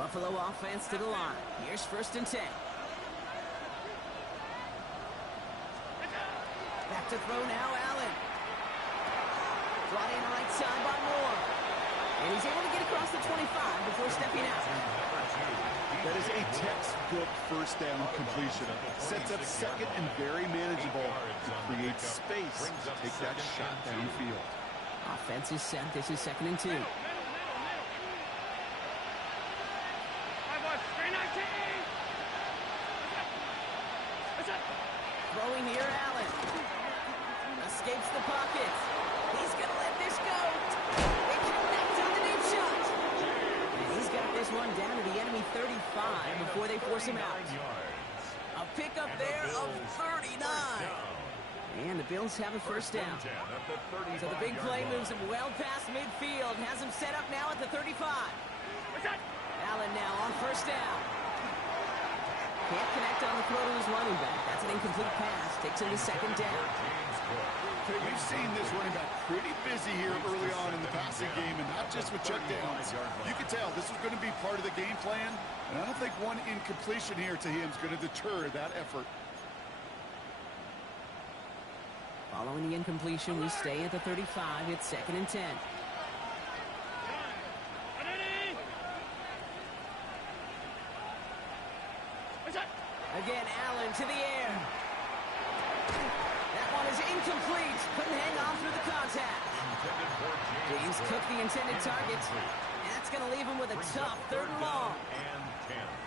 Buffalo offense to the line. Here's 1st and 10. Back to throw now, Allen. Brought in right side by Moore. And he's able to get across the 25 before stepping out. That is a textbook first down completion. Sets up second and very manageable to create space to take that shot downfield. Offense is set. This is 2nd and 2. Throwing here, Allen. Escapes the pocket. He's going to let this go. They connect on the deep shot. And he's got this one down to the enemy 35 before they force him out. A pickup there of 39. And the Bills have a 1st down. So the big play moves him well past midfield. Has him set up now at the 35. Allen now on 1st down. Can't connect on the throw to his running back. That's an incomplete pass. Takes him to 2nd down. Okay, we've seen this running back pretty busy here early on in the passing game, and not just with checkdowns. You can tell this is going to be part of the game plan, and I don't think one incompletion here to him is going to deter that effort. Following the incompletion, we stay at the 35. It's 2nd and 10. Again, Allen to the air. That one is incomplete. Couldn't hang on through the contact. James took the intended target. And that's going to leave him with a tough 3rd and long.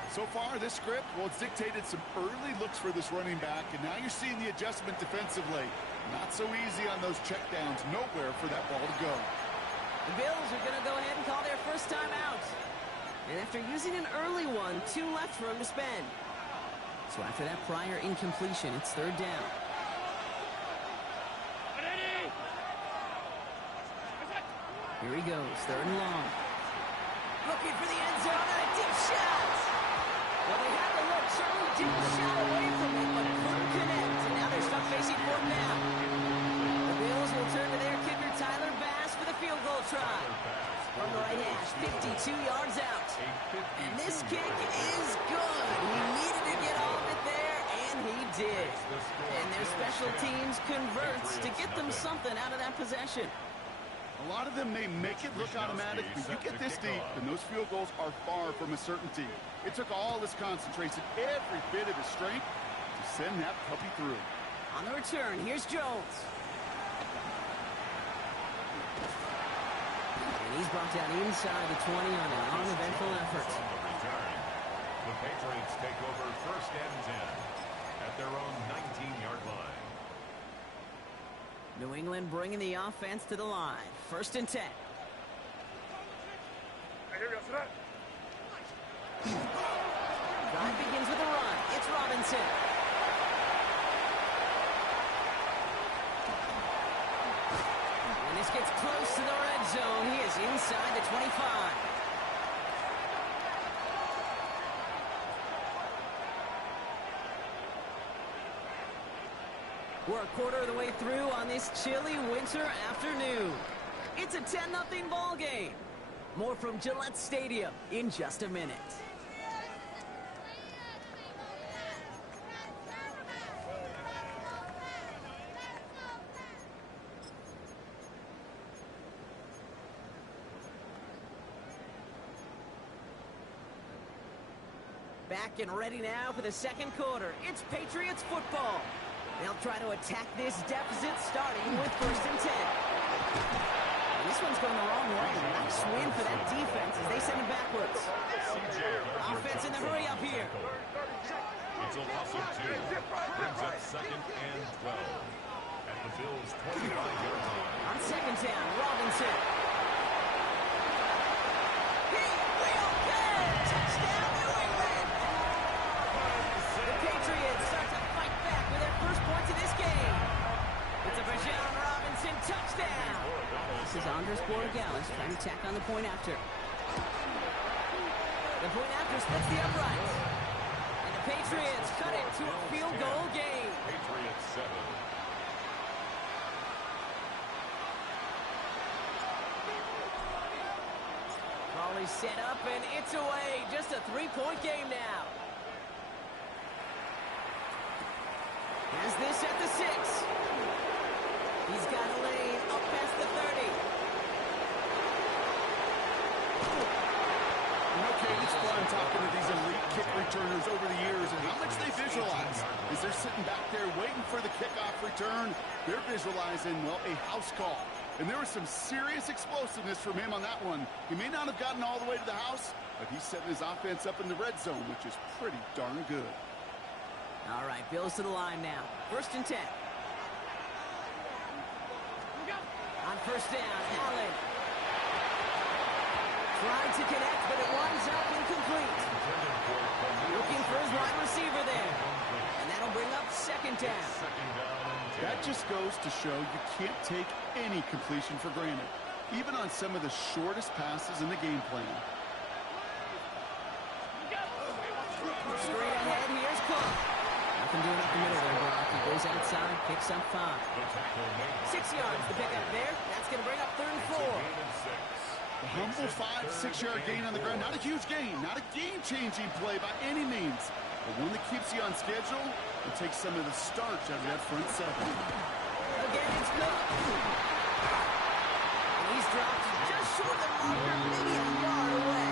So far, this script, well, it's dictated some early looks for this running back, and now you're seeing the adjustment defensively. Not so easy on those checkdowns. Nowhere for that ball to go. The Bills are going to go ahead and call their 1st time out. And after using an early one, 2 left for him to spend. So after that prior incompletion, it's 3rd down. Here he goes, 3rd and long. Looking for the end zone and a deep shot. Well, they had the look, certainly didn't shot away from it, but couldn't connect. And now they're stuck facing 4th down. The Bills will turn to their kicker, Tyler Bass, for the field goal try. From the right hash, 52 yards out. And this kick is good. He needed to get all of it there, and he did. And their special teams converts to get them something out of that possession. A lot of them may make it look automatic, but you get this deep, and those field goals are far from a certainty. It took all his concentration, every bit of his strength, to send that puppy through. On the return, here's Jones. And he's brought down inside the 20 on an uneventful effort. The Patriots take over 1st and 10 at their own 19-yard line. New England bringing the offense to the line. 1st and 10. Drive begins with a run. It's Robinson. And this gets close to the red zone. He is inside the 25. We're a quarter of the way through on this chilly winter afternoon. It's a 10-0 ball game. More from Gillette Stadium in just a minute. Back and ready now for the 2nd quarter. It's Patriots football. They'll try to attack this deficit starting with 1st and 10. And this one's going the wrong way. Nice win for that defense as they send it backwards. Offense in the hurry up here. It's a loss of 2. Brings up 2nd and 12 at the Bills' 25-yard line. On 2nd down, Robinson. He will get touchdown New England. The Patriots start to fight back with their first points of this game. It's a Bijan Robinson touchdown. This is Andres Borregales trying to tack on the point after. The point after splits the upright. And the Patriots cut it to a field goal game. Patriots 7. He's set up, and it's away. Just a three-point game now. Here's this at the 6. He's got a lane up past the 30. Okay, it's fun talking to these elite kick returners over the years and how much they visualize. As they're sitting back there waiting for the kickoff return, they're visualizing, well, a house call. And there was some serious explosiveness from him on that one. He may not have gotten all the way to the house, but he's setting his offense up in the red zone, which is pretty darn good. All right, Bills to the line now. 1st and 10. On 1st down, Allen. Tried to connect, but it winds up incomplete. Looking for his wide receiver there. And that'll bring up 2nd down. That just goes to show you can't take any completion for granted, even on some of the shortest passes in the game plan. Straight ahead, here's Cook. Nothing doing up the middle there, Brock. He goes outside, picks up 5. 6 yards to pick up there. That's going to bring up 3rd and 4. A humble 5-6-yard gain on the ground. Not a huge gain, not a game-changing play by any means, but one that keeps you on schedule and takes some of the starch out of that front 7. Again, it's Cook. And he's dropped just short of the marker, maybe a yard away.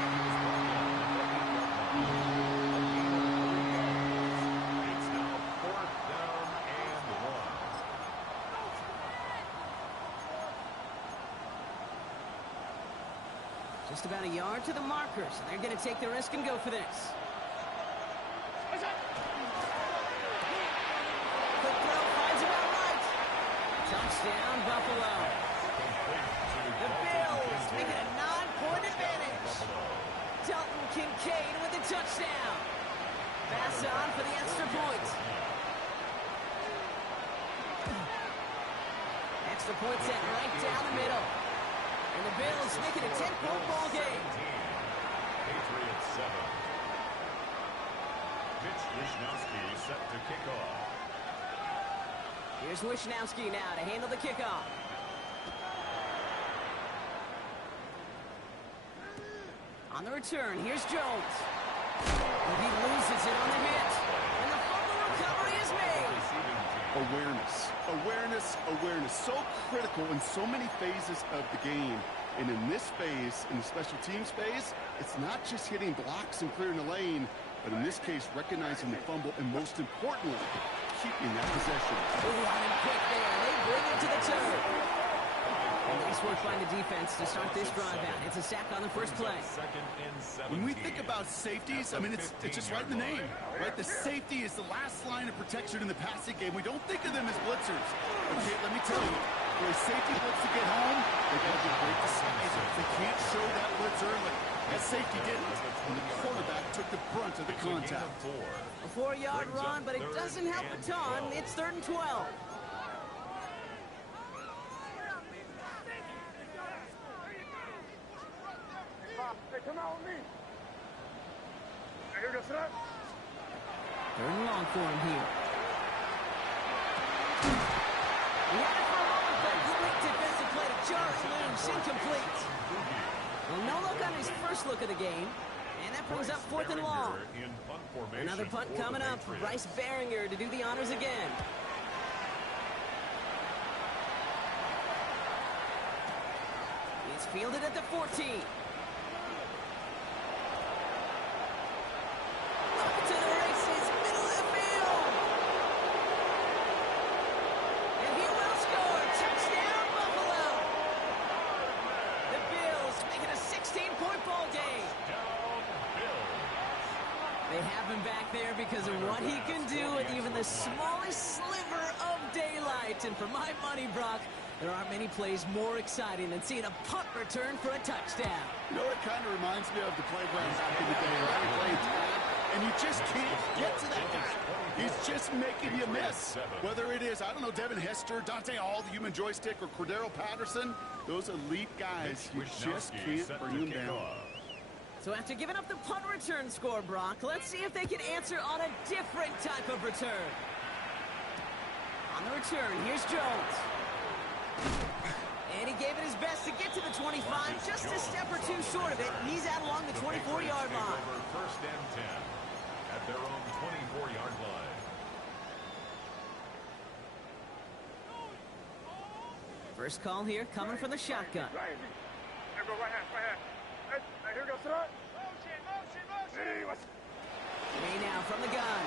It's now 4th down and 1. Just about a yard to the marker, so they're going to take the risk and go for this. Quick throw finds about right. Touchdown, Buffalo. The Bills make it a 9-point advantage. Dalton Kincaid with a touchdown. Pass on for the extra point. Extra point set right down the middle. And the Bills make it a 10-point ball game. Patriots 7. Mitch Wishnowsky set to kick off. Here's Wishnowsky now to handle the kickoff. On the return, here's Jones. And he loses it on the hit. And the fumble recovery is made. Awareness. So critical in so many phases of the game. And in this phase, in the special teams phase, it's not just hitting blocks and clearing the lane, but in this case, recognizing the fumble and most importantly, keeping that possession. Running quick there. They bring it to the turn. Nice work by the defense to start this drive out. It's a sack on the first play. When we think about safeties, I mean, it's just right in the name, right? The safety is the last line of protection in the passing game. We don't think of them as blitzers. Okay, let me tell you, for a safety blitz to get home, they got to be great disguisers. They can't show that blitz early. That safety didn't, and the quarterback took the brunt of the contact. A 4-yard run, but it doesn't help a ton. It's 3rd and 12. Come on with me. Third and long for him here. He had it for a moment, but great defensive play to Jarvis loose, incomplete. Well, no look on his first look of the game, and that brings up 4th and long. Another punt coming up. Bryce Behringer to do the honors again. It's fielded at the 14. To the races, middle of the field. And he will score. Touchdown, Buffalo. The Bills make it a 16-point ball game. They have him back there because of what he can do with even the smallest sliver of daylight. And for my money, Brock, there aren't many plays more exciting than seeing a punt return for a touchdown. You know, it kind of reminds me of the playground back in the day, right? Playing tag, and you just can't get to that guy. He's just making you miss. Whether it is, I don't know, Devin Hester, Dante Hall, the human joystick, or Cordero Patterson, those elite guys, you just can't bring them down. So after giving up the punt return score, Brock, let's see if they can answer on a different type of return. On the return, here's Jones. And he gave it his best to get to the 25, just a step or two short of it. He's out along the 24-yard line. First and 10 at their own 24-yard line. First call here coming from the shotgun. Here go right hand. Hey, here goes front. Motion. Way now from the gun.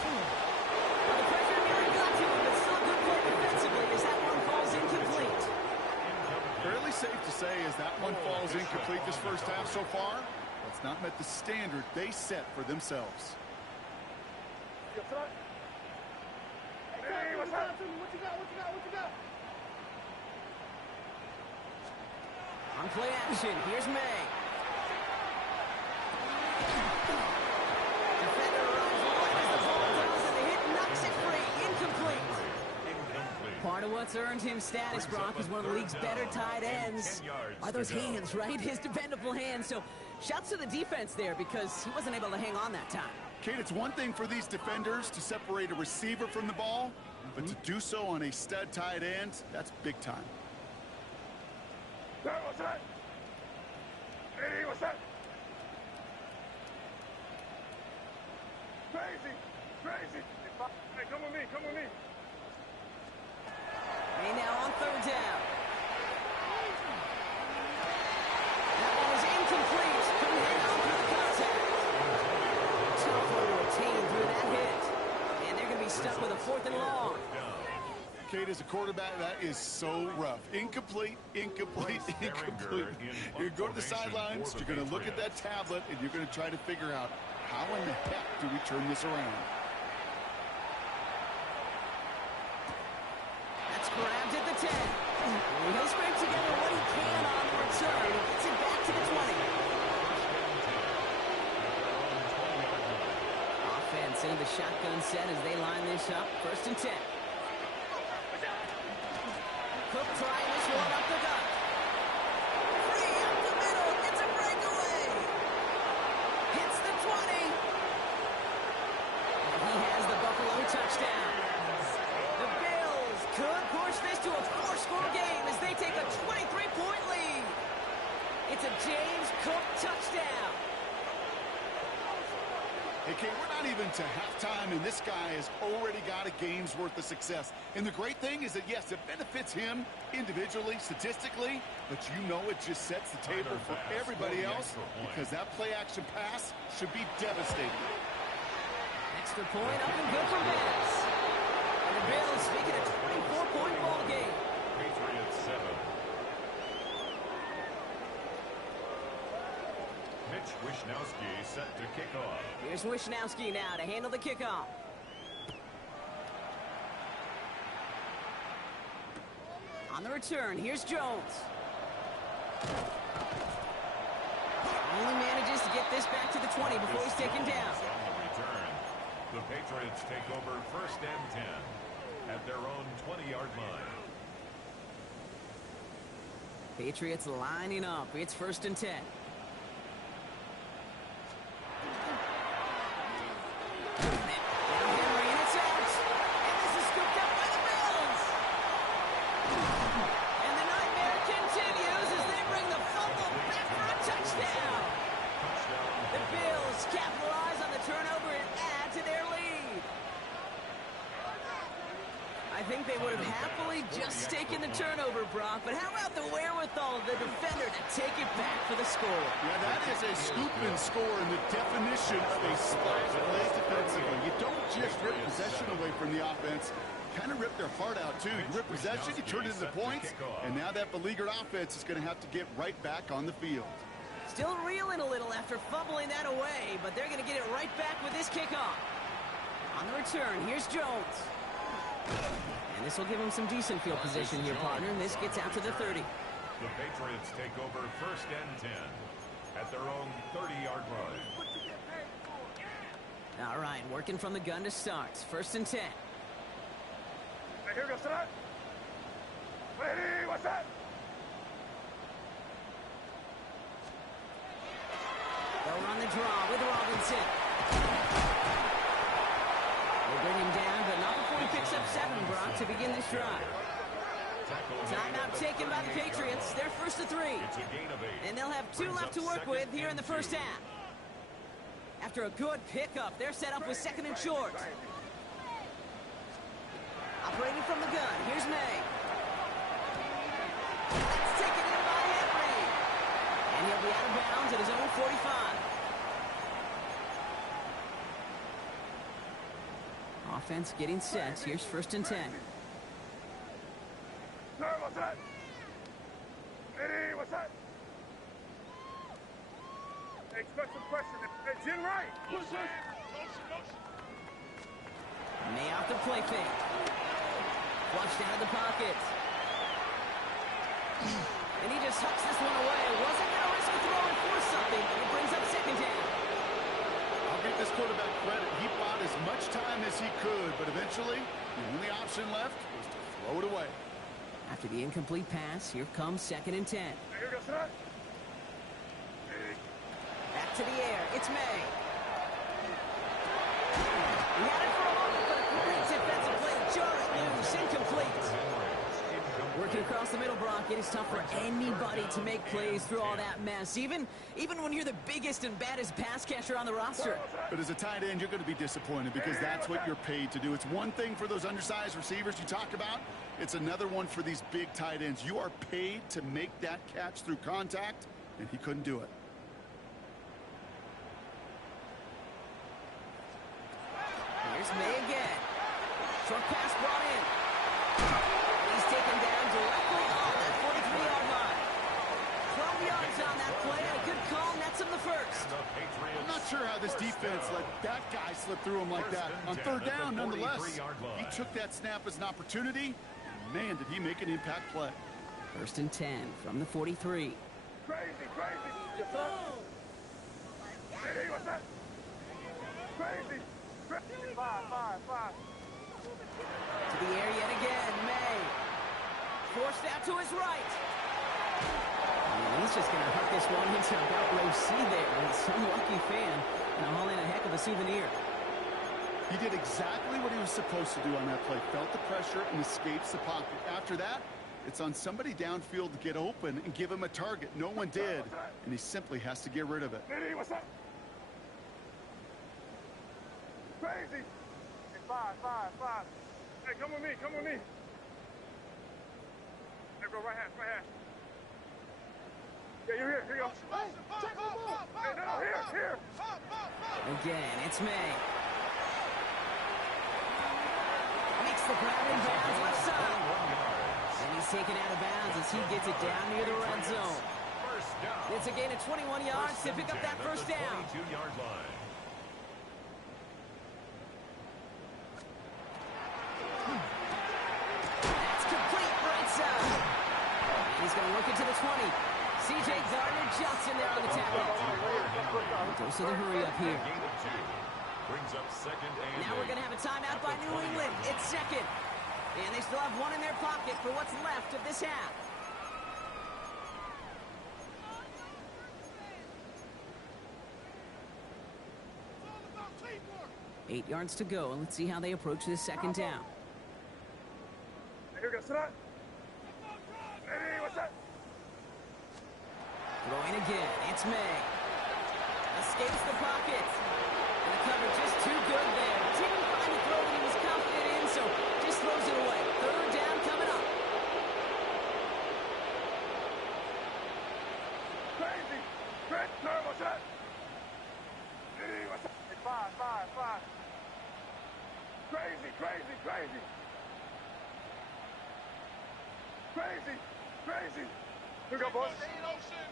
Well, the pressure nearly got to him, but still a good play defensively as that one falls incomplete. Fairly safe to say as that one falls incomplete this first half so far. It's not met the standard they set for themselves. Hey, what's up? What you got? On play action, here's May. Defender runs right as the ball does, and the hit knocks it free. Incomplete. Part of what's earned him status, Brock, is one of the league's better tight ends. Are those hands, right? His dependable hands. So shouts to the defense there because he wasn't able to hang on that time. Kate, it's one thing for these defenders to separate a receiver from the ball, but to do so on a stud tight end, that's big time. Hey, what's that? Crazy. Hey, come with me. May now on third down. That one was incomplete. Couldn't hang on through the contact. Tough one to retain through that hit. And they're going to be stuck with a 4th and long. Kate, as a quarterback, that is so rough. Incomplete. You're going to go to the sidelines, you're going to look at that tablet, and you're going to try to figure out how in the heck do we turn this around. That's grabbed at the 10. He'll scrape together what he can on the return. He gets it back to the 20. Offense into the shotgun set as they line this up. 1st and 10. Cook trying this one up the gut. Free up the middle. It's a breakaway. Hits the 20. And he has the Buffalo touchdown. The Bills could push this to a 4-score game as they take a 23-point lead. It's a James Cook touchdown. Hey, Kate, we're not even to halftime, and this guy has already got a game's worth of success. And the great thing is that, yes, it benefits him individually, statistically, but you know it just sets the table for everybody else because that play-action pass should be devastating. Extra point up and good for Bass. And the Bills making a 24-point ball game. Patriots 7. Mitch Wishnowsky set to kick off. Here's Wishnowsky now to handle the kickoff. On the return, here's Jones. Only manages to get this back to the 20 before he's taken down. On the return, the Patriots take over 1st and 10 at their own 20-yard line. Patriots lining up. It's 1st and 10. I think they would have happily just taken the turnover, Brock, but how about the wherewithal of the defender to take it back for the score? Yeah, that is a scoop and score in the definition of a splash play defensively. You don't just rip possession away from the offense. Kind of rip their heart out, too. You rip possession, you turn it into points, and now that beleaguered offense is going to have to get right back on the field. Still reeling a little after fumbling that away, but they're going to get it right back with this kickoff. On the return, here's Jones. And this will give him some decent field position here, partner. And this gets out to the 30. The Patriots take over 1st and 10 at their own 30-yard line. All right, working from the gun to start. 1st and 10. Hey, here goes that. Ready, what's that? They'll run the draw with Robinson. They bring him down, but not before he picks up 7, Brock, to begin this drive. Timeout taken by the Patriots. They're first to 3. It's a gain of 8. And they'll have 2 left to work with here in the first half. After a good pickup, they're set up with 2nd and short. Operating from the gun, here's May. That's taken in by Henry. And he'll be out of bounds at his own 45. Offense getting set. Here's 1st and 10. Sir, what's that? Eddie, what's that? Hey, special question. Hey, Jim Wright. May off the play fake. Flushed out of the pocket. And he just hucks this one away. Wasn't going to risk a throw and force something. It brings up 2nd down. I'll give this quarterback credit. He bought as much time as he could, but eventually, the only option left was to throw it away. After the incomplete pass, here comes 2nd and 10. Hey, here goes that. Back to the air. It's May. He had it for a moment, but a great defensive play to jar it loose. Incomplete. Working across the middle, Brock, it is tough for anybody to make plays through all that mess, even when you're the biggest and baddest pass catcher on the roster. But as a tight end, you're going to be disappointed because that's what you're paid to do. It's one thing for those undersized receivers you talk about. It's another one for these big tight ends. You are paid to make that catch through contact, and he couldn't do it. Here's May again. Short pass brought in. He's taken down directly on that 43-yard line. 12 yards on that play, and a good call nets him the first. I'm not sure how this defense let that guy slip through him like that. On 3rd down, nonetheless, he took that snap as an opportunity, and man, did he make an impact play. 1st and 10 from the 43. Crazy. Yes, sir. Eddie, what's that? Crazy. 5. To the air yet again, May. Forced out to his right. And he's just going to huck this one into about row C there. And some lucky fan and haul in a heck of a souvenir. He did exactly what he was supposed to do on that play. Felt the pressure and escapes the pocket. After that, it's on somebody downfield to get open and give him a target. No one did, and he simply has to get rid of it. Eddie, what's that? Crazy. Hey, 5. Hey, come with me. Hey, go right hand. Yeah, you're here. Here you go. Hey, no, here. Again, it's May. Makes the grab in bounds left side. And he's taken out of bounds as he gets it down near the red zone. It's a gain of 21 yards to pick up that first down. 22-yard line. That's complete right side. And he's going to work it to the 20. C.J. Gardner-Johnson there on the tackle. Goes to the hurry up here. Gain of 2. Brings up 2nd and Now we're going to have a timeout by New England. It's 2nd. And they still have one in their pocket for what's left of this half. It's 8 yards to go. Let's see how they approach this 2nd down. Here goes that. Eddie, what's that? Throwing again. It's May. Escapes the pocket. And the cover just too good there. Didn't find the throw that he was confident in, so just throws it away. 3rd down coming up. Crazy. No, what's that? Eddie, what's that? Hey, 5. Crazy. Here we go, boys. Motion.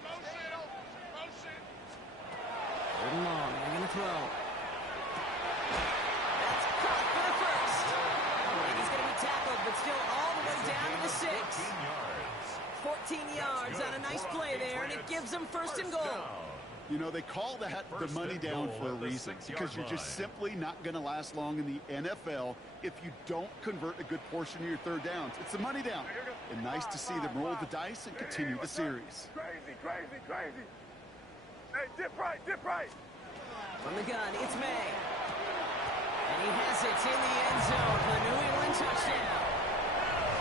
3rd and long. They're going to throw. That's caught for the first. And he's going to be tackled, but still all the way down to the 6. 14 yards on a nice play there, and it gives them 1st and goal. You know, they call that the money down for a reason, because you're just simply not going to last long in the NFL if you don't convert a good portion of your 3rd downs. It's the money down. And nice to see them roll the dice and continue the series. Crazy. Hey, dip right. From the gun, it's May. And he has it in the end zone for the New England touchdown.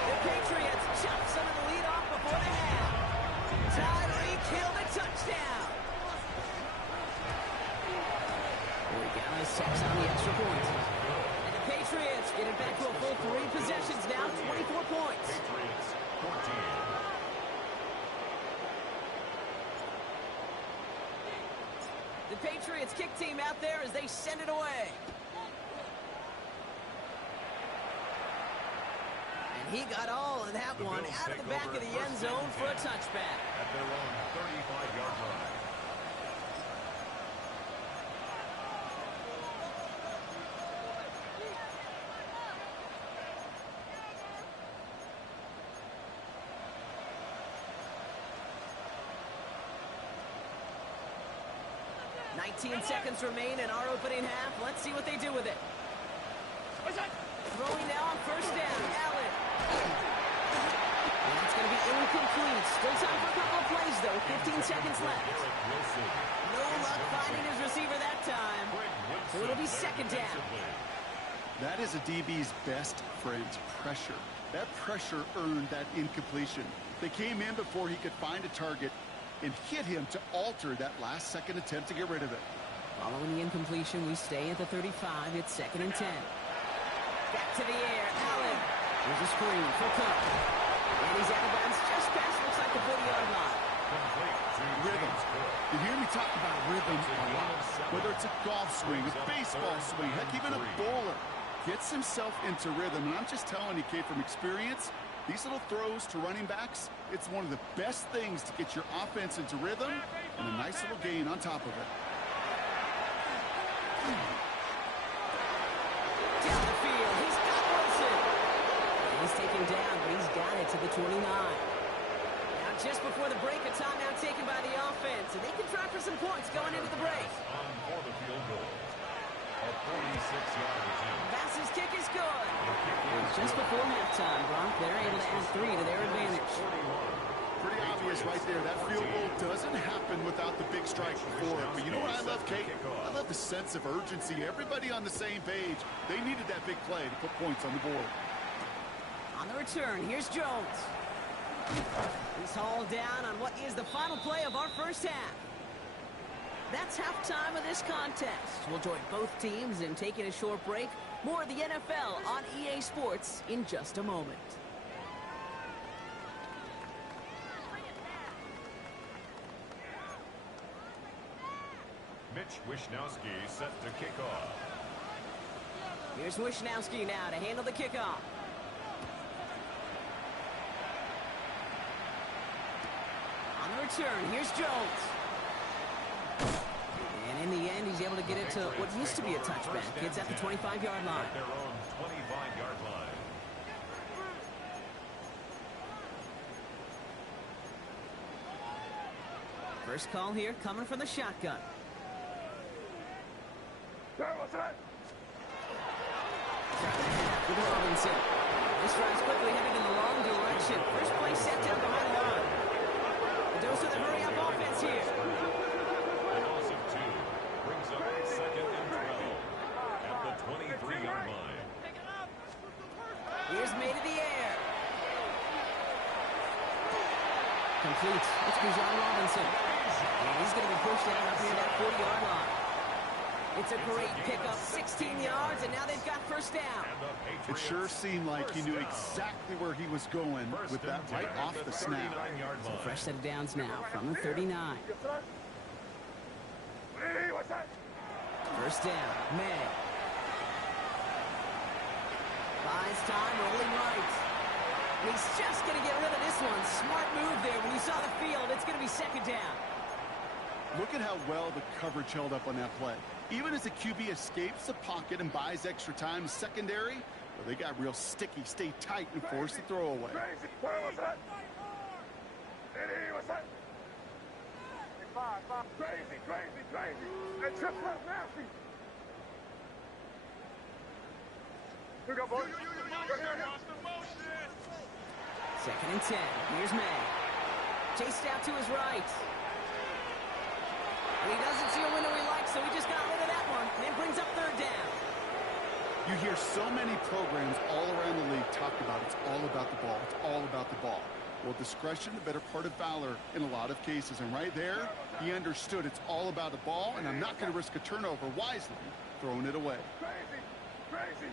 The Patriots chop some of the lead off before the half. Tyreek Hill the touchdown. Dallas checks on the extra point. And the Patriots get it back to a full 3 possessions now, 24 points. Patriots 14. The Patriots kick team out there as they send it away. And he got all of that one out of the back of the end zone for a touchback. At their own 35-yard line. Seconds remain in our opening half. Let's see what they do with it. Throwing now on first down. Allen. That's going to be incomplete. Still time for a couple of plays, though. 15 seconds left. No luck finding his receiver that time. So it'll be second down. That is a DB's best friend, pressure. That pressure earned that incompletion. They came in before he could find a target and hit him to alter that last-second attempt to get rid of it. Following the incompletion, we stay at the 35. It's 2nd and 10. Back to the air. Allen. There's a screen for Cook. And he's out of bounds just past, looks like the 40-yard line. Rhythm. You hear me talk about rhythm a lot. Whether it's a golf swing, a baseball swing, heck, even a bowler gets himself into rhythm. And I'm just telling you, kid, from experience, these little throws to running backs, it's one of the best things to get your offense into rhythm and a nice little gain on top of it. Down the field, he's got Wilson. He's taken down, but he's got it to the 29. Now just before the break, a timeout taken by the offense, and they can try for some points going into the break. On for the field goal. A 46-yard attempt. Bass's kick is good. Just before halftime, Brock, they're able to add 3 to their advantage. Pretty obvious right there. That field goal doesn't happen without the big strike before it. But you know what I love, Kate? I love the sense of urgency. Everybody on the same page. They needed that big play to put points on the board. On the return, here's Jones. He's hauled down on what is the final play of our first half. That's halftime of this contest. We'll join both teams in taking a short break. More of the NFL on EA Sports in just a moment. Mitch Wishnowsky set to kick off. Here's Wishnowsky now to handle the kickoff. On the return, here's Jones. And in the end, he's able to get it to what used to be a touchback. It's at the 25-yard line. At their own 25-yard line. First call here coming from the shotgun. With Robinson. This drive's quickly headed in the wrong direction. First play set down behind the line. A dose of the hurry-up offense here. A loss of 2 brings up 2nd and 12 at the 23-yard line. Here's made in the air. Complete. It's Bijan Robinson. And he's going to be pushed out up near that 40-yard line. It's a great pickup, 16 yards, and now they've got first down. It sure seemed like he knew exactly where he was going with that right off the snap. So fresh set of downs now from the 39. First down, May. Buys time, rolling right. And he's just going to get rid of this one. Smart move there. When you saw the field, it's going to be second down. Look at how well the coverage held up on that play. Even as the QB escapes the pocket and buys extra time in secondary, well, they got real sticky, stay tight, and force the throw away. Second and 10. Here's May. Chased out to his right. And he doesn't see a window he likes, so he just got rid of that one. And brings up third down. You hear so many programs all around the league talk about it's all about the ball. It's all about the ball. Well, discretion, the better part of valor in a lot of cases. And right there, he understood it's all about the ball, and I'm not going to risk a turnover wisely, throwing it away. Crazy! Crazy!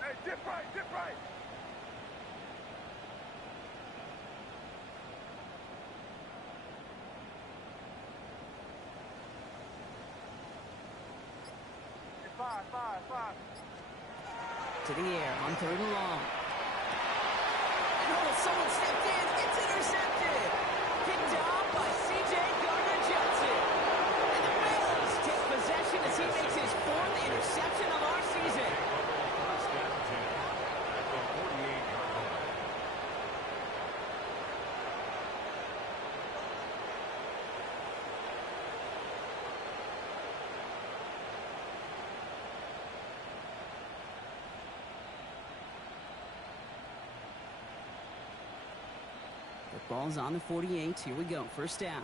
Hey, dip right! Dip right! Five. To the air on 3rd and long. And oh, someone stepped in. It's intercepted. Picked off by C.J. Gardner-Johnson. And the Bills take possession as he makes his 4th interception of our season. First down 10 at the 48-yard line. The ball's on the 48. Here we go. First down.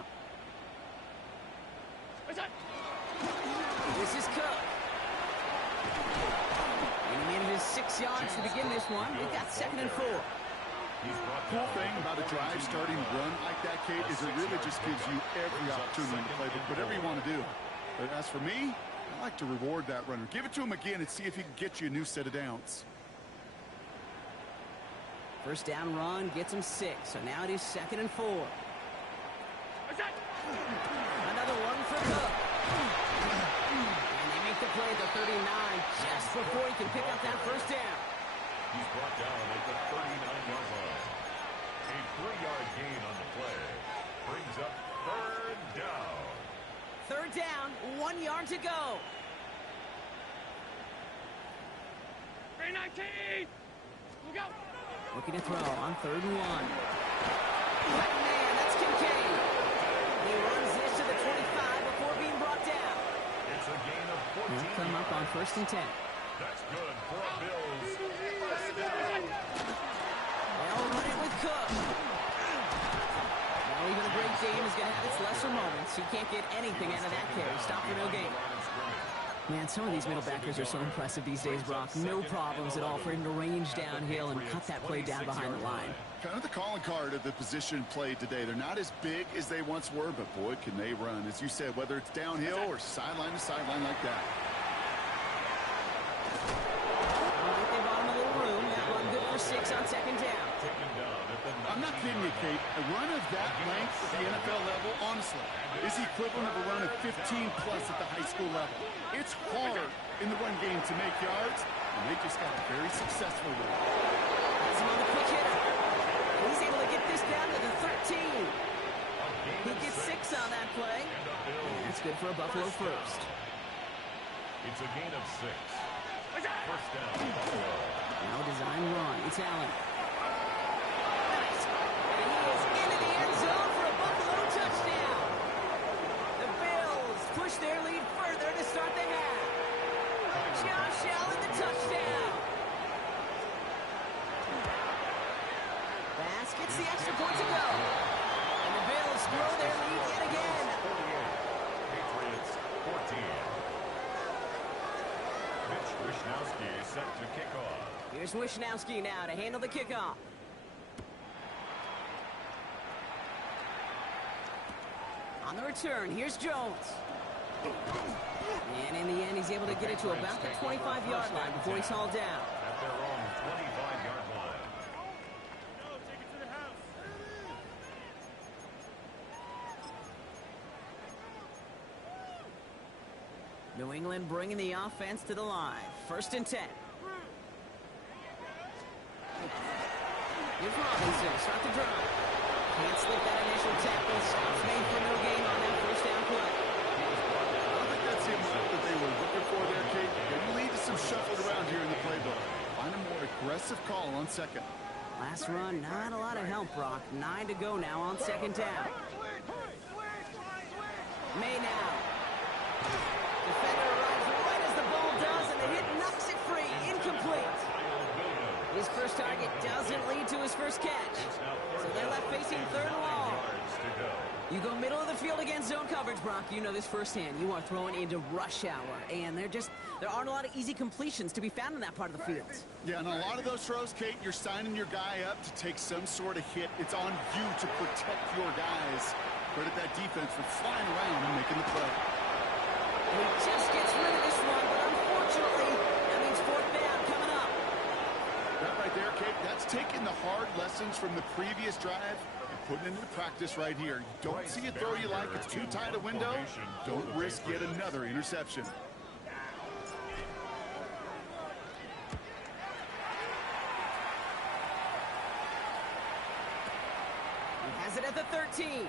This is Cook. And he manages 6 yards to begin this one. We've got 2nd and 4. Cool thing about a drive starting run like that, Kate, is it really just gives you every opportunity to play whatever you want to do. But as for me, I like to reward that runner. Give it to him again and see if he can get you a new set of downs. First down run gets him 6. So now it is 2nd and 4. Another one for Cook. And they make the play at the 39 just before he can pick up that first down. He's brought down at the 39-yard line. A 3-yard gain on the play brings up 3rd down. 3rd down, 1 yard to go. 319! Look out! Looking to throw on 3rd and 1. Man, that's Kincaid. He runs this to the 25 before being brought down. It's a gain of 14. He'll come up on 1st and 10. That's good for a Bills. First down. They'll run it with Cook. Well, even a great game is going to have its lesser moments. You can't get anything out of that carry. Stop for no gain. Man, some of these middle backers are so impressive these days, Brock. No problems at all for him to range downhill and cut that play down behind the line. Kind of the calling card of the position played today. They're not as big as they once were, but boy, can they run. As you said, whether it's downhill or sideline to sideline like that. All right, they bought him a little room. That one good for 6 on 2nd down. I'm not kidding you, Kate. A run of that length at the NFL level, honestly, is the equivalent of a run of 15-plus at the high school level. It's hard in the run game to make yards, and they just got it very successful with it. Has him on the quick hitter. He's able to get this down to the 13. He gets 6 on that play. That's good for a Buffalo first. It's a gain of 6. First down, Buffalo. Now design run. It's Allen. Nice. And he is into the end zone for a Buffalo touchdown. The Bills push their lead further to start the half. Josh Allen, the touchdown. Bass gets the extra point to go. And the Bills grow their lead yet again. 48. Patriots 14. Mitch Wishnowsky set to kick off. Here's Wishnowsky now to handle the kickoff. On the return, here's Jones. And in the end, he's able to get it to about the 25-yard line before he's hauled down. At their own 25-yard line. Take it to the house. New England bringing the offense to the line. 1st and 10. Here's Robinson. Start the drive. Can't slip that initial tackle. Stops made for no gain on that first down play. I think that's the amount that they were looking for there, Kate. They lead to some shuffling around here in the playbook. Find a more aggressive call on 2nd. Last run, not a lot of help, Brock. 9 to go now on 2nd down. May now. Defender arrives right as the ball does, and the hit knocks it free. Incomplete. His first first target doesn't lead to his first catch. So they're left facing third and long. You go middle of the field against zone coverage, Brock. You know this firsthand. You are throwing into rush hour, and there aren't a lot of easy completions to be found in that part of the field. Yeah, and a lot of those throws, Kate, you're signing your guy up to take some sort of hit. It's on you to protect your guys. Credit that defense for flying around and making the play. And he just gets rid of this one, but unfortunately, that means fourth down coming up. That right there, Kate, that's taking the hard lessons from the previous drive and putting it into practice right here. You don't see a throw you like, it's too tight a window. Don't risk yet another interception. He has it at the 13.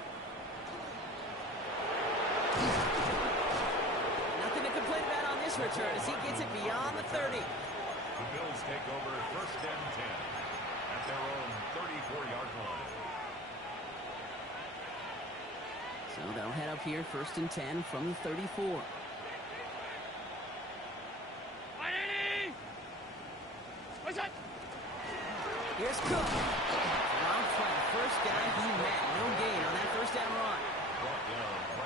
Nothing to complain about on this return as he gets it beyond the 30. The Bills take over first and 10 at their own 34-yard line. So they'll head up here first and 10 from the 34. Here's Cook. Round front, first guy he met. No gain on that first down run.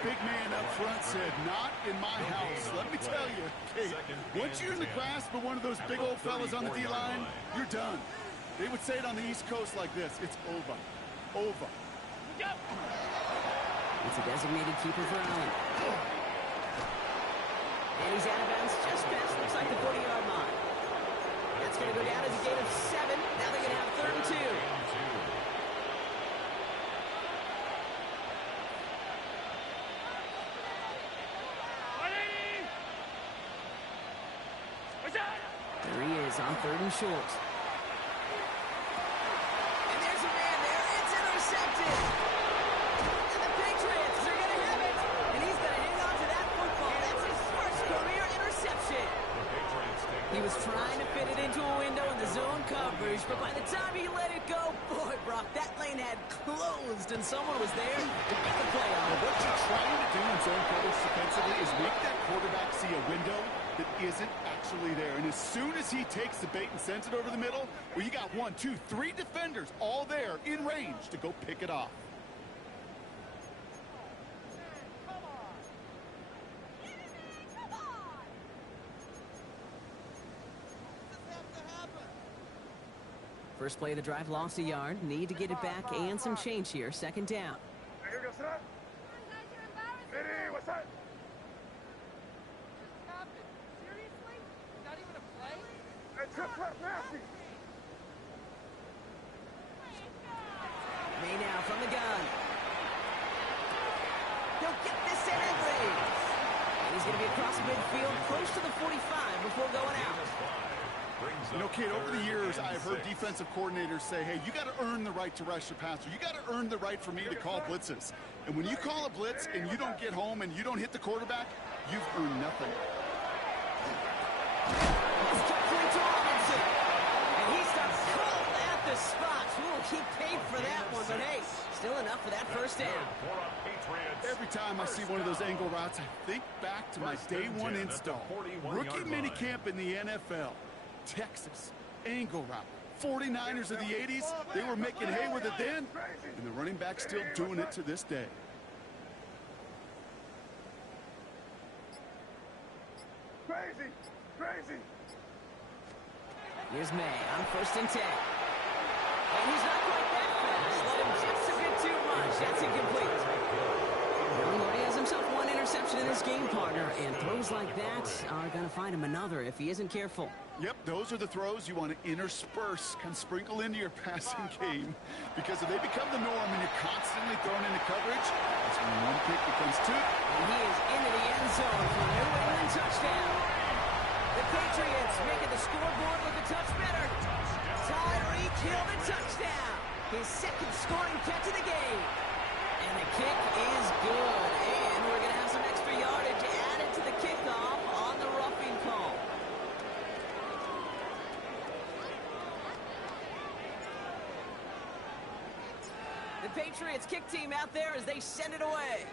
Big man up front said, not in my house. Let me tell you, hey, once you're in the grasp of one of those big old fellas on the D-line, you're done. They would say it on the East Coast like this, it's over. Over. It's a designated keeper for Allen. And he's out of bounds just past, looks like the 40-yard line. That's going to go down as a gain of 7. Now they're going to have third and 2. There he is on third and short. And there's a man there. It's intercepted. And the Patriots are going to have it. And he's going to hang on to that football. That's his first career interception. He was trying to fit it into a window in the zone coverage, but by the time he let it go, boy, Brock, that lane had closed, and someone was there to get the play on it. What you're trying to do in zone coverage defensively is make that quarterback see a window that isn't actually there. And as soon as he takes the bait and sends it over the middle, well, you got 1, 2, 3 defenders all there in range to go pick it off. First play of the drive, lost a yard. Need to get it back and some change here. Second down. Here goes that. City, what's that? Seriously? Not even a play? Hey, trip, nasty. May now from the gun. He'll get this in Edwards. And he's going to be across the midfield, close to the 45 before going out. You know, Kate, over the years, I've heard defensive coordinators say, hey, you got to earn the right to rush the passer. You got to earn the right for me to call blitzes. And when you call a blitz and you don't get home and you don't hit the quarterback, you've earned nothing. It's carefully to Robinson. And he starts cold at the spot. Ooh, he paid for that one, but hey, still enough for that first down. Every time I see one of those angle routes, I think back to my day one install. Rookie minicamp in the NFL. Texas, angle route. 49ers of the 80s, they were making hay with it then, and the running back's still doing it to this day. Crazy, crazy. Here's May on first and 10. And he's not quite that fast. Let him just a bit too much. That's incomplete. Well, he has himself one interception in this game, partner, and throws like that are going to find him another if he isn't careful. Yep, those are the throws you want to intersperse, kind of sprinkle into your passing game, because if they become the norm and you're constantly thrown into coverage, that's when one pick becomes 2. And he is into the end zone for a New England touchdown. The Patriots making the scoreboard look a touch better. Tyreek Hill the touchdown. His second scoring catch of the game. And the kick is good. And we're going to have some extra yardage added to the kickoff on the roughing call. The Patriots kick team out there as they send it away.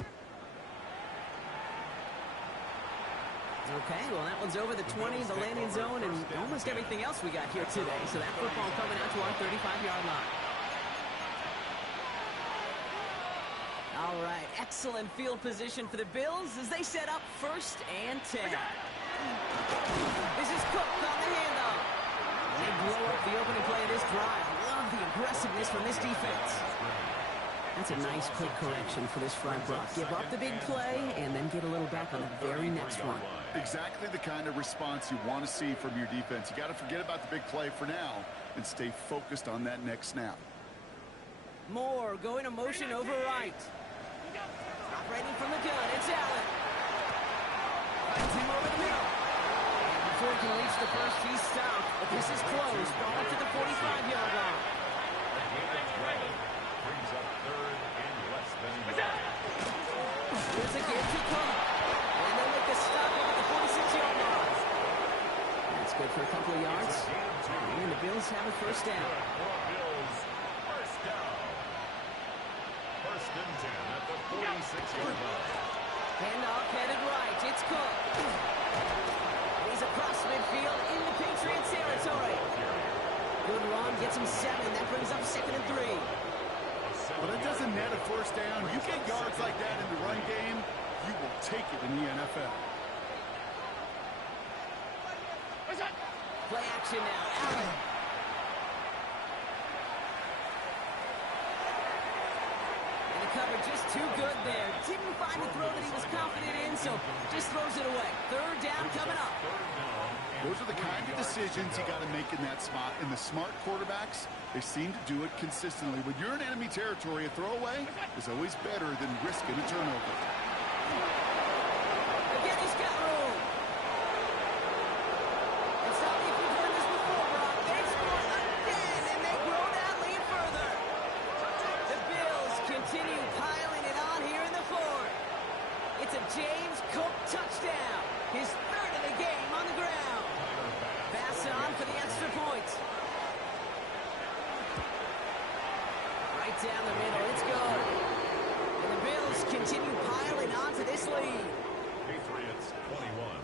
Okay, well, that one's over the 20, the landing zone, and almost everything else we got here today. So that football coming out to our 35-yard line. All right, excellent field position for the Bills as they set up 1st and 10. This is Cook on the handoff. And they blow up the opening play of this drive. Love the aggressiveness from this defense. That's a nice quick correction for this front block. Give up the big play and then get a little back on the very next one. Exactly the kind of response you want to see from your defense. You got to forget about the big play for now and stay focused on that next snap. Moore going to motion over right. Operating from the gun, it's Allen. Finds him over the middle. And before he can reach the first, he's stopped. But this is close. Ball up to the 45-yard line. Brings up 3rd and less than a yard. Here's a give to Cook. And they'll make a stop at the 46-yard line. That's good for a couple of yards. And the Bills have a 1st down. Bills, 1st down. 1st and 10 at the 46-yard line. Handoff headed right. It's Cook. He's across midfield in the Patriots territory. Good run, gets him 7. That brings up 2nd and 3. But it doesn't net a 1st down. You get yards like that in the run game, you will take it in the NFL. Play action now. Allen. And the cover just too good there. Didn't find the throw that he was confident in, so just throws it away. 3rd down coming up. Those are the kind of decisions you got to make in that spot. And the smart quarterbacks, they seem to do it consistently. When you're in enemy territory, a throwaway is always better than risking a turnover. Again, he's got room. It's not like we've heard this before, Brock. They score again, and they grow that lead further. The Bills continue piling it on here in the 4th. It's a James Cook touchdown. His 3rd of the game on the ground. Pass on for the extra point. Right down the middle. It's good. And the Bills continue piling on to this lead. Patriots 21.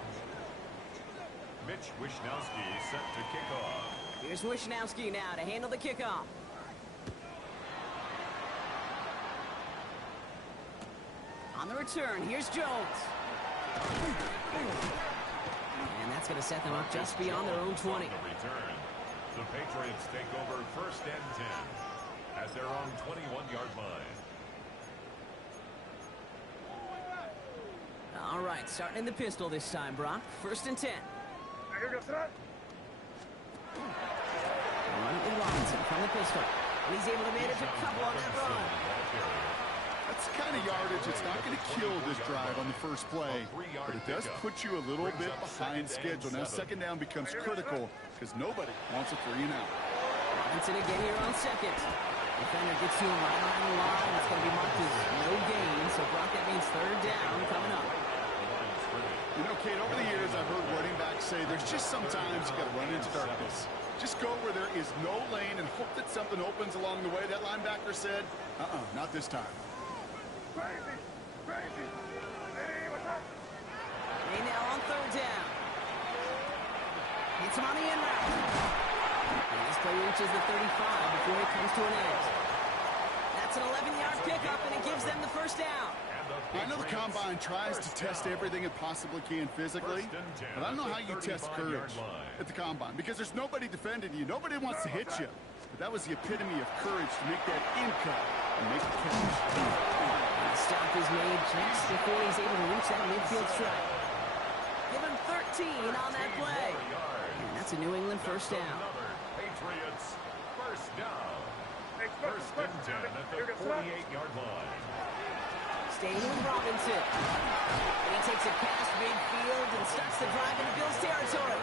Mitch Wishnowsky set to kick off. Here's Wishnowsky now to handle the kickoff. On the return, here's Jones. And that's going to set them up just beyond their own 20. The return. The Patriots take over 1st and 10 at their own 21-yard line. All right, starting in the pistol this time, Brock. 1st and 10. Run it with Robinson from the pistol. And he's able to manage a couple on that run. That's the kind of yardage that's not going to kill this drive on the first play, but it does put you a little bit behind schedule. Now 2nd down becomes critical because nobody wants a 3 and out. Robinson again here on 2nd. Defender gets to him right around the line. It's going to be marked as no gain, so Brock, that means 3rd down coming up. You know, Kate, over the years I've heard running backs say there's just sometimes you got to run into darkness. Just go where there is no lane and hope that something opens along the way. That linebacker said, not this time. Crazy! Crazy! Hey, what's up? They now on 3rd down. Hits him on the end route. And this play reaches the 35 before it comes to an end. That's an 11-yard pickup, and it gives them the 1st down. I know the Combine tries to test everything it possibly can physically, but I don't know how you test courage at the Combine because there's nobody defending you. Nobody wants to hit you. But that was the epitome of courage to make that in cut and make the catch. The stop is made just before he's able to reach that midfield strike. Give him 13 on that play. And that's a New England 1st down. Patriots 1st down. 1st and 10 at the 48-yard line. Staying with Robinson. And he takes a pass midfield and starts the drive into Bills territory.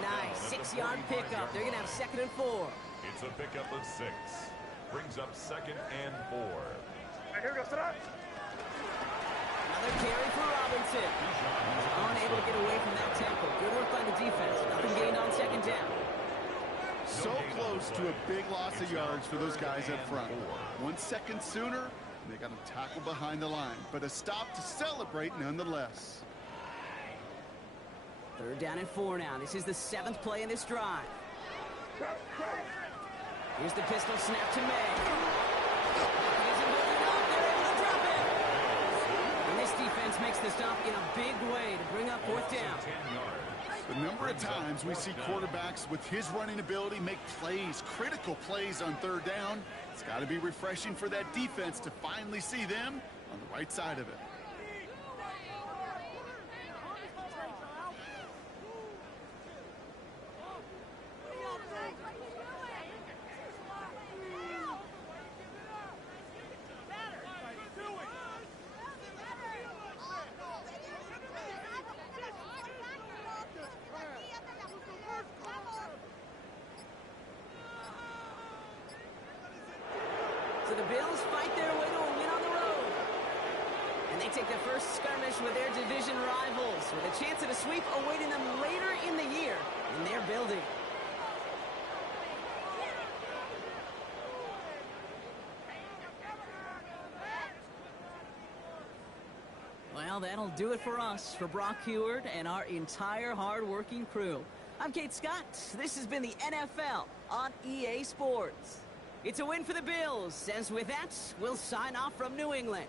Nice 6-yard pickup. They're going to have 2nd and 4. It's a pickup of 6. Brings up 2nd and 4. Another carry for Robinson. Unable to get away from that tempo. Good work by the defense. Nothing gained on 2nd down. So close to a big loss of yards for those guys up front. 1 second sooner, they got him tackled behind the line. But a stop to celebrate nonetheless. Third down and 4 now. This is the 7th play in this drive. Here's the pistol snap to May. They're able to drop it. And this defense makes the stop in a big way to bring up 4th down. The number of times we see quarterbacks with his running ability make plays, critical plays on 3rd down, it's got to be refreshing for that defense to finally see them on the right side of it. So the Bills fight their way to a win on the road. And they take their first skirmish with their division rivals, with a chance at a sweep awaiting them later in the year in their building. Well, that'll do it for us, for Brock Heward and our entire hard-working crew. I'm Kate Scott. This has been the NFL on EA Sports. It's a win for the Bills, as with that, we'll sign off from New England.